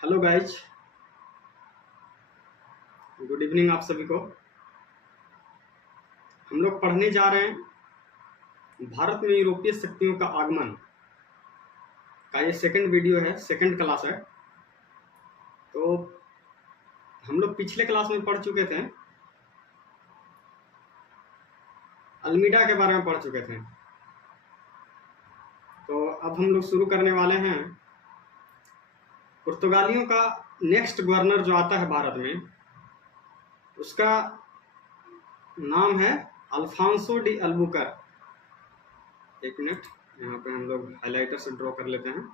Hello guys, good evening आप सभी को। हम लोग पढ़ने जा रहे हैं भारत में यूरोपीय शक्तियों का आगमन का। ये सेकंड वीडियो है, सेकंड क्लास है। तो हम लोग पिछले क्लास में पढ़ चुके थे, अल्मीडा के बारे में पढ़ चुके थे। तो अब हम लोग शुरू करने वाले हैं पुर्तगालियों का नेक्स्ट गवर्नर जो आता है भारत में, उसका नाम है अल्फांसो डी अल्बुकर्क। एक मिनट, यहाँ पे हम लोग हाइलाइटर से ड्रॉ कर लेते हैं।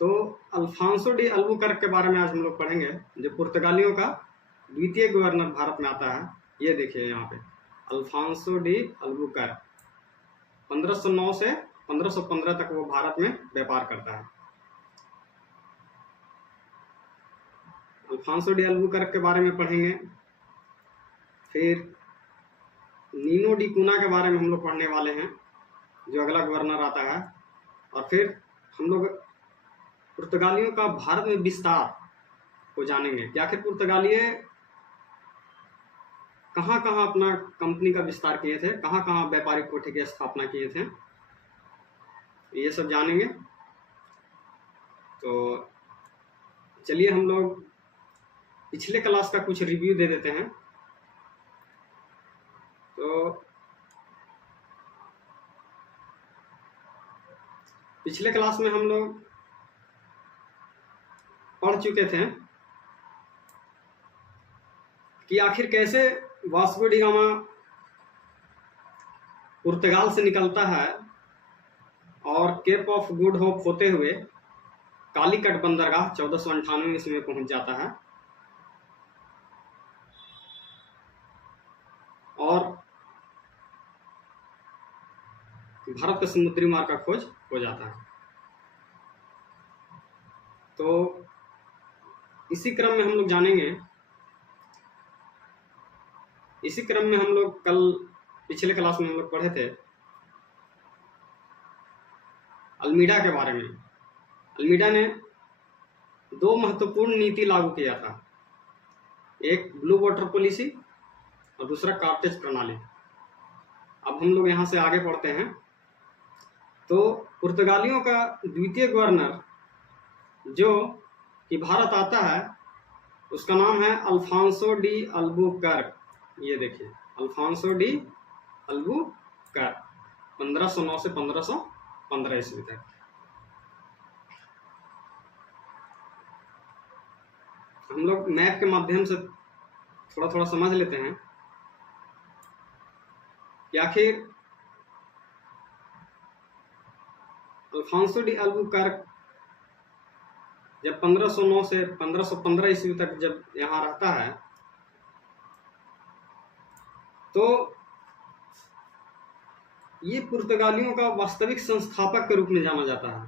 तो अल्फांसो डी अल्बुकर्क के बारे में आज हम लोग पढ़ेंगे, जो पुर्तगालियों का द्वितीय गवर्नर भारत में आता है। ये देखिए यहाँ पे अल्फांसो डी अल्बुकर्क 1509 से 1515 तक वो भारत में व्यापार करता है। अल्फांसो डी अल्बुकर्क के बारे में पढ़ेंगे। फिर नीनो डी कुना के बारे में हम लोग पढ़ने वाले हैं, जो अगला गवर्नर आता है। और फिर हम लोग पुर्तगालियों का भारत में विस्तार को जानेंगे कि आखिर पुर्तगालिये कहाँ कहाँ अपना कंपनी का विस्तार किए थे, कहाँ कहाँ व्यापारिक कोठी की स्थापना किए थे, ये सब जानेंगे। तो चलिए हम लोग पिछले क्लास का कुछ रिव्यू दे देते हैं। तो पिछले क्लास में हम लोग पढ़ चुके थे कि आखिर कैसे वास्को डी गामा पुर्तगाल से निकलता है और केप ऑफ गुड होप होते हुए कालीकट बंदरगाह 1498 ईस्वी में पहुंच जाता है और भारत के समुद्री मार्ग का खोज हो जाता है। तो इसी क्रम में हम लोग जानेंगे, इसी क्रम में हम लोग कल पिछले क्लास में हम लोग पढ़े थे अल्मीडा के बारे में। अल्मीडा ने दो महत्वपूर्ण नीति लागू किया था, एक ब्लू वाटर पॉलिसी और दूसरा कार्टेज प्रणाली। अब हम लोग यहाँ से आगे पढ़ते हैं। तो पुर्तगालियों का द्वितीय गवर्नर जो कि भारत आता है, उसका नाम है अल्फांसो डी अल्बुकर्क। ये देखिए अल्फांसो डी अल्बुकर्क 1509 से 1515 ईस्वी तक। हम लोग मैप के माध्यम से थोड़ा थोड़ा समझ लेते हैं कि आखिर अल्फांसो डी अल्बुकर्क जब 1509 से 1515 ईस्वी तक जब यहाँ रहता है, तो ये पुर्तगालियों का वास्तविक संस्थापक के रूप में जाना जाता है।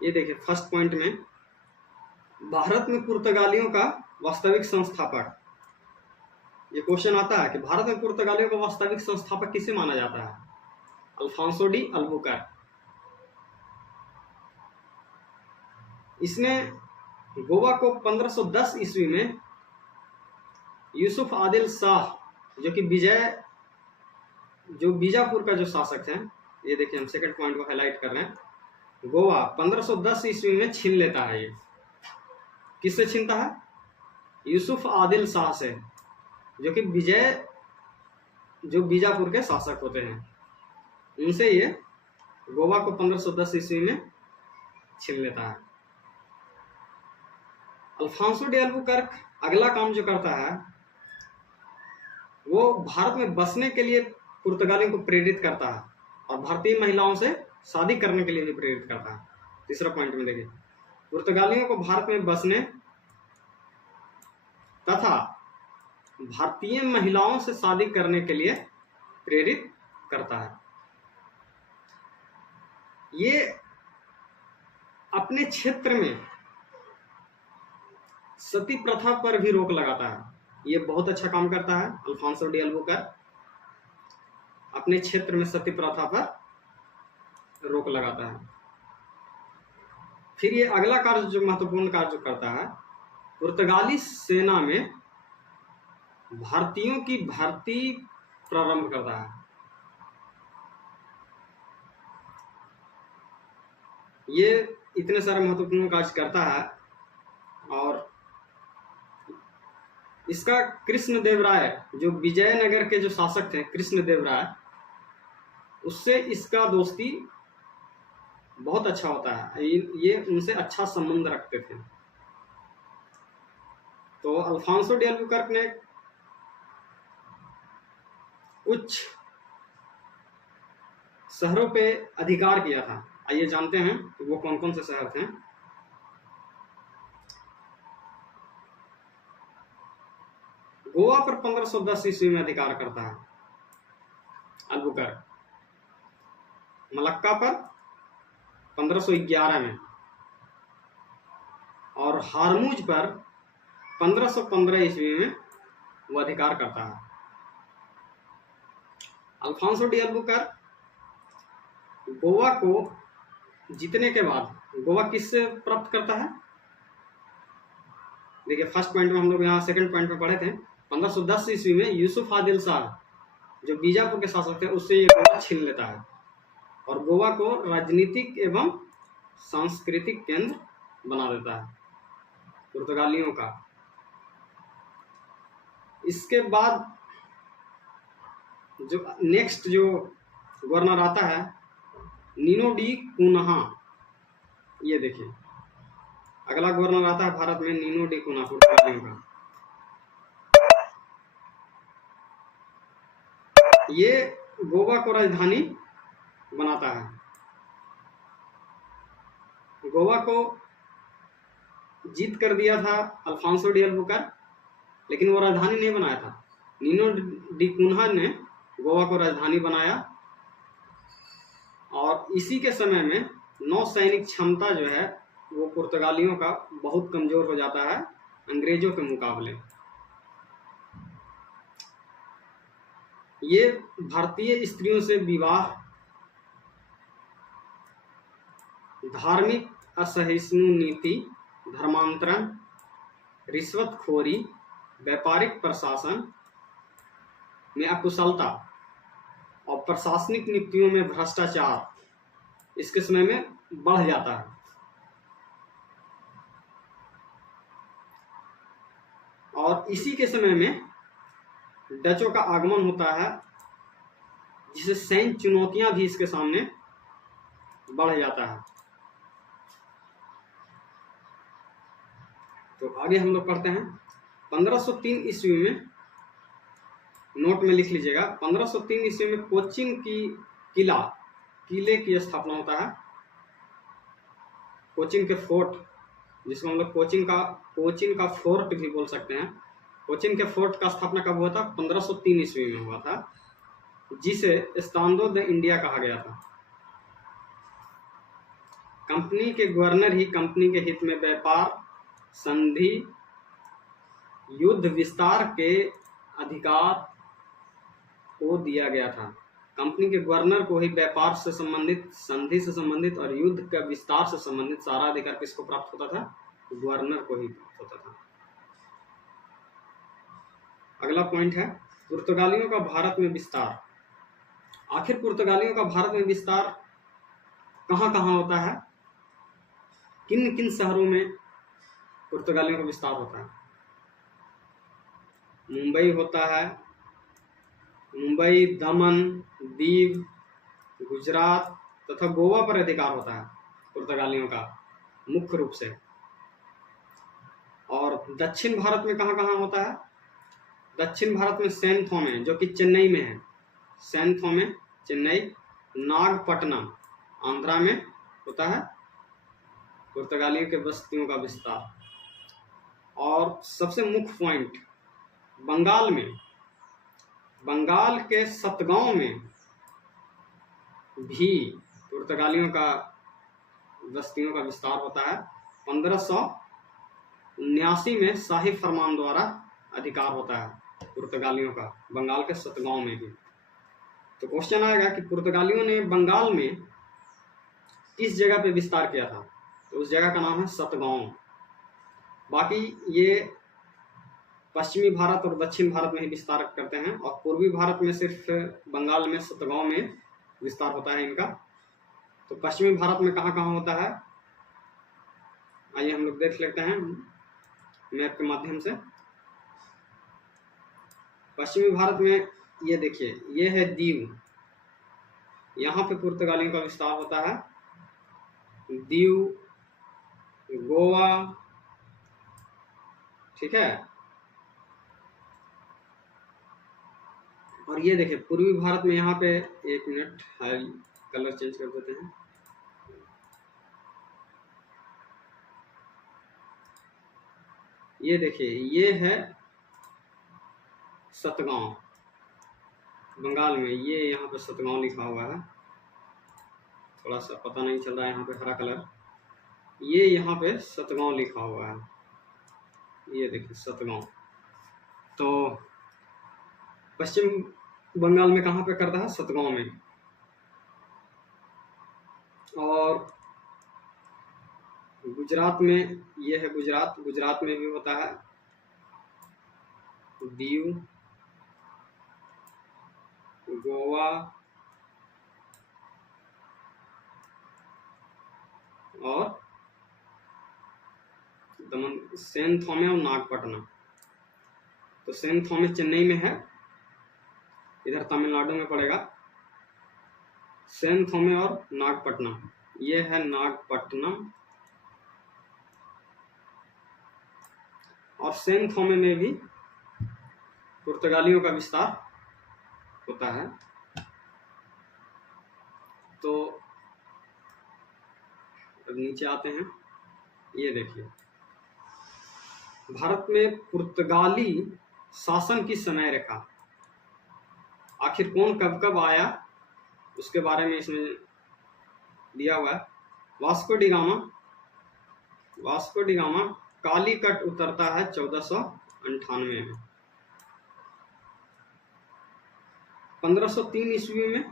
ये देखिए फर्स्ट पॉइंट में भारत में पुर्तगालियों का वास्तविक संस्थापक, ये क्वेश्चन आता है कि भारत में पुर्तगालियों का वास्तविक संस्थापक किसे माना जाता है? Alfonso de Albuquerque. इसने गोवा को 1510 ईस्वी में यूसुफ आदिल शाह, जो बीजापुर का जो शासक है, ये देखिए हम सेकंड पॉइंट को हाईलाइट कर रहे हैं, गोवा 1510 ईस्वी में छीन लेता है। ये किससे छीनता है? यूसुफ आदिल शाह से, जो बीजापुर के शासक होते हैं, उनसे ये गोवा को 1510 ईस्वी में छीन लेता है। अल्फांसो डी अल्बुकर्क अगला काम जो करता है, वो भारत में बसने के लिए पुर्तगालियों को प्रेरित करता है और भारतीय महिलाओं से शादी करने के लिए भी प्रेरित करता है। तीसरा पॉइंट में देखिए, पुर्तगालियों को भारत में बसने तथा भारतीय महिलाओं से शादी करने के लिए प्रेरित करता है। ये अपने क्षेत्र में सती प्रथा पर भी रोक लगाता है। ये बहुत अच्छा काम करता है अल्फांसो डी अल्बुकर्क, अपने क्षेत्र में सती प्रथा पर रोक लगाता है। फिर ये अगला कार्य जो महत्वपूर्ण कार्य जो करता है, पुर्तगाली सेना में भारतीयों की भर्ती प्रारंभ करता है। ये इतने सारे महत्वपूर्ण कार्य करता है और इसका कृष्णदेवराय, जो विजयनगर के जो शासक थे कृष्णदेवराय, उससे इसका दोस्ती बहुत अच्छा होता है। ये उनसे अच्छा संबंध रखते थे। तो अल्फांसो डी अल्बुकर्क ने कुछ शहरों पे अधिकार किया था। आइए जानते हैं कि वो कौन कौन से शहर थे। गोवा पर 1510 ईस्वी में अधिकार करता है अल्बुकर्क। मलक्का पर 1511 में और हारमुज पर 1515 ईस्वी में वो अधिकार करता है। अल्फांसो डी अल्बुकर्क गोवा को जीतने के बाद गोवा किससे प्राप्त करता है? देखिए, फर्स्ट पॉइंट में हम लोग यहाँ सेकंड पॉइंट में पढ़े थे। 1510 ईस्वी में यूसुफ आदिल शाह जो बीजापुर के शासक थे उससे ये गोवा छीन लेता है और गोवा को राजनीतिक एवं सांस्कृतिक केंद्र बना देता है पुर्तगालियों का। इसके बाद जो नेक्स्ट जो गवर्नर आता है नीनो डी कुन्हा। ये देखिए, अगला गवर्नर आता है भारत में नीनो डी कुन्हा पुर्तगालियों का। ये गोवा को राजधानी बनाता है। गोवा को जीत कर दिया था अल्फांसो डी अल्बुकर्क, लेकिन वो राजधानी नहीं बनाया था। नीनो डी कुन्हा ने गोवा को राजधानी बनाया और इसी के समय में नौसैनिक क्षमता जो है वो पुर्तगालियों का बहुत कमजोर हो जाता है अंग्रेजों के मुकाबले। ये भारतीय स्त्रियों से विवाह, धार्मिक असहिष्णु नीति, धर्मांतरण, रिश्वतखोरी, व्यापारिक प्रशासन में अकुशलता और प्रशासनिक नियुक्तियों में भ्रष्टाचार इसके समय में बढ़ जाता है। और इसी के समय में डचों का आगमन होता है, जिससे सैन्य चुनौतियां भी इसके सामने बढ़ जाता है। तो आगे हम लोग पढ़ते हैं 1503 ईस्वी में, नोट में लिख लीजिएगा, 1503 ईस्वी में कोचिन की किले की स्थापना होता है। कोचिन के फोर्ट, जिसको हम लोग कोचिन का फोर्ट भी बोल सकते हैं। कोचिन के फोर्ट का स्थापना कब हुआ था? 1503 ईस्वी में हुआ था, जिसे एस्तांदो द इंडिया कहा गया था। कंपनी के गवर्नर ही कंपनी के हित में व्यापार, संधि, युद्ध विस्तार के अधिकार को दिया गया था। कंपनी के गवर्नर को ही व्यापार से संबंधित, संधि से संबंधित और युद्ध का विस्तार से संबंधित सारा अधिकार किसको प्राप्त होता था? गवर्नर को ही प्राप्त होता था। अगला पॉइंट है पुर्तगालियों का भारत में विस्तार। आखिर पुर्तगालियों का भारत में विस्तार कहाँ कहाँ होता है? किन किन शहरों में पुर्तगालियों का विस्तार होता है? मुंबई होता है, मुंबई, दमन, दीव, गुजरात तथा गोवा पर अधिकार होता है पुर्तगालियों का मुख्य रूप से। और दक्षिण भारत में कहाँ कहाँ होता है? दक्षिण भारत में सैन थोमे, जो कि चेन्नई में है, सैन थोमे चेन्नई, नागपट्टनम आंध्रा में होता है पुर्तगालियों के बस्तियों का विस्तार। और सबसे मुख्य पॉइंट बंगाल में, बंगाल के सतगांव में भी पुर्तगालियों का बस्तियों का विस्तार होता है। 1579 में शाही फरमान द्वारा अधिकार होता है पुर्तगालियों का बंगाल के सतगांव में भी। तो क्वेश्चन आएगा कि पुर्तगालियों ने बंगाल में किस जगह पे विस्तार किया था? तो उस जगह का नाम है सतगांव। बाकी ये पश्चिमी भारत और दक्षिण भारत में ही विस्तार करते हैं, और पूर्वी भारत में सिर्फ बंगाल में सतगांव में विस्तार होता है इनका। तो पश्चिमी भारत में कहाँ कहाँ होता है, आइए हम लोग देख लेते हैं मैप के माध्यम से। पश्चिमी भारत में ये देखिए, ये है दीव, यहाँ पे पुर्तगालियों का विस्तार होता है। दीव, गोवा, ठीक है। और ये देखिए पूर्वी भारत में यहाँ पे, एक मिनट कलर चेंज कर देते हैं। ये देखिए, ये है सतगांव, बंगाल में ये यहाँ पे सतगांव लिखा हुआ है, थोड़ा सा पता नहीं चल रहा है यहाँ पे हरा कलर, ये यहाँ पे सतगांव लिखा हुआ है, ये देखिए सतगांव। तो पश्चिम बंगाल में कहाँ पे करता है, सतगांव में। और गुजरात में, ये है गुजरात, गुजरात में भी होता है दीव, गोवा और दमन, सेंट थॉमे और नागपटना। तो सेंट थॉमे चेन्नई में है, इधर तमिलनाडु में पड़ेगा। सेंट थॉमे और नागपट्टनम, ये है नागपट्टनम। और सेंट थॉमे में भी पुर्तगालियों का विस्तार होता है। तो अब नीचे आते हैं, ये देखिए भारत में पुर्तगाली शासन की समय रेखा, आखिर कौन कब कब आया उसके बारे में इसमें दिया हुआ है। वास्को डी गामा कालीकट उतरता है 1498 में। 1503 ईस्वी में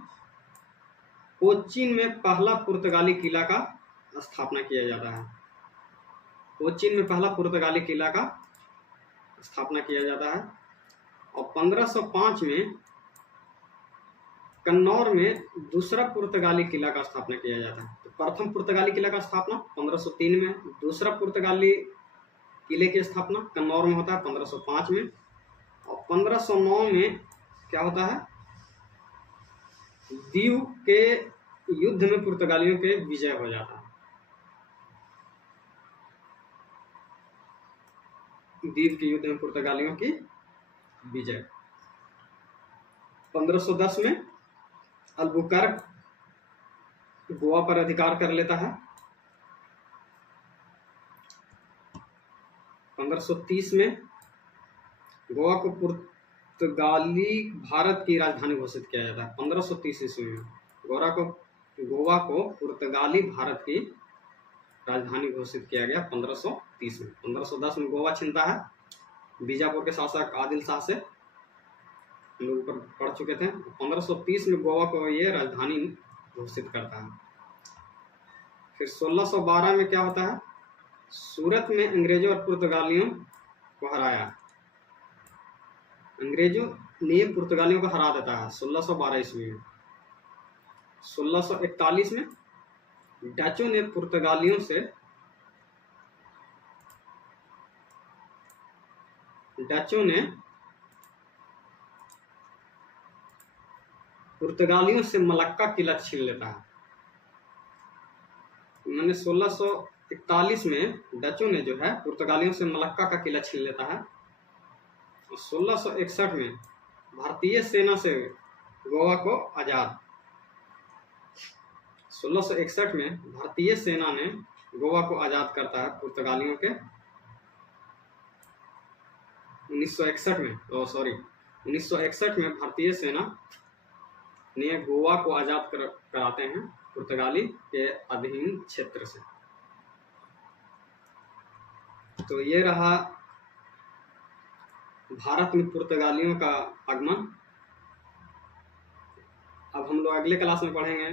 कोचीन में पहला पुर्तगाली किला का स्थापना किया जाता है। कोचीन में पहला पुर्तगाली किला का स्थापना किया जाता है। और 1505 में कन्नौर में दूसरा पुर्तगाली किला का स्थापना किया जाता है। तो प्रथम पुर्तगाली किला का स्थापना 1503 में, दूसरा पुर्तगाली किले की स्थापना कन्नौर में होता है 1505 में। और 1509 में क्या होता है, दीव के युद्ध में पुर्तगालियों के विजय हो जाता है। दीव के युद्ध में पुर्तगालियों की विजय। 1510 में अल्बुकर्क गोवा पर अधिकार कर लेता है। 1530 में गोवा को पुर्तगाली भारत की राजधानी घोषित किया जाता है। 1530 ईस्वी में गोवा को पुर्तगाली भारत की राजधानी घोषित किया गया 1530 में। 1510 में गोवा छिनता है बीजापुर के शासक आदिल शाह से, हम लोग ऊपर पढ़ चुके थे। 1530 में गोवा को ये राजधानी घोषित करता है। फिर 1612 में क्या होता है, सूरत में अंग्रेजों और पुर्तगालियों को हराया। अंग्रेजों ने पुर्तगालियों को हरा देता है 1612 ईस्वी में। 1641 में डचों ने पुर्तगालियों से मलक्का किला छीन लेता है। मैंने 1641 में डचों ने जो है पुर्तगालियों से मलक्का का किला छीन लेता है। और 1661 में भारतीय सेना से गोवा को आजाद, 1661 में भारतीय सेना ने गोवा को आजाद करता है पुर्तगालियों के। 1961 में भारतीय सेना ने गोवा को आजाद कराते हैं पुर्तगाली के अधीन क्षेत्र से। तो ये रहा भारत में पुर्तगालियों का आगमन। अब हम लोग अगले क्लास में पढ़ेंगे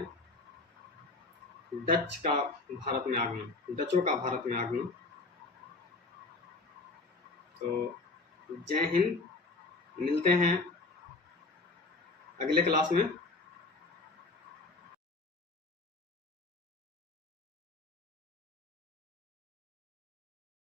डच का भारत में आगमन, डचों का भारत में आगमन। तो जय हिंद, मिलते हैं अगले क्लास में।